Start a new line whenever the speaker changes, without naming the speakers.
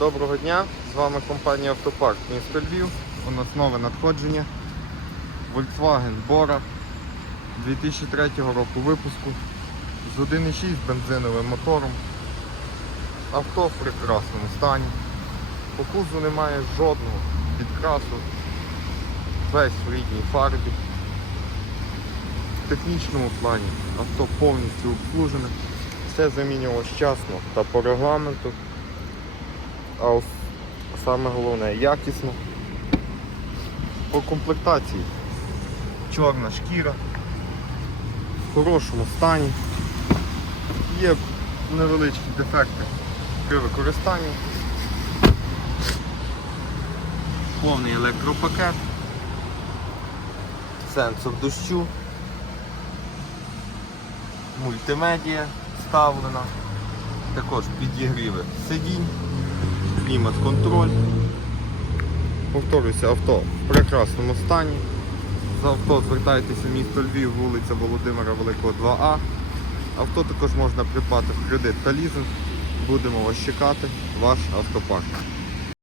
Доброго дня! З вами компанія Автопарк місто Львів. У нас нове надходження. Volkswagen Bora 2003 року випуску з 1,6 бензиновим мотором. Авто в прекрасному стані. По кузу немає жодного підкрасу. Весь в рідній фарбі. В технічному плані авто повністю обслужене. Все замінювалося вчасно та по регламенту. А саме головне якісно. По комплектації чорна шкіра в хорошому стані. Є невеличкі дефекти при використанні. Повний електропакет, сенсор дощу, мультимедія вставлена, також підігріви сидінь, клімат-контроль. Повторюся, авто в прекрасному стані. За авто звертайтеся в місто Львів, вулиця Володимира Великого 2А. Авто також можна придбати в кредит та лізинг. Будемо вас чекати, ваш автопарк.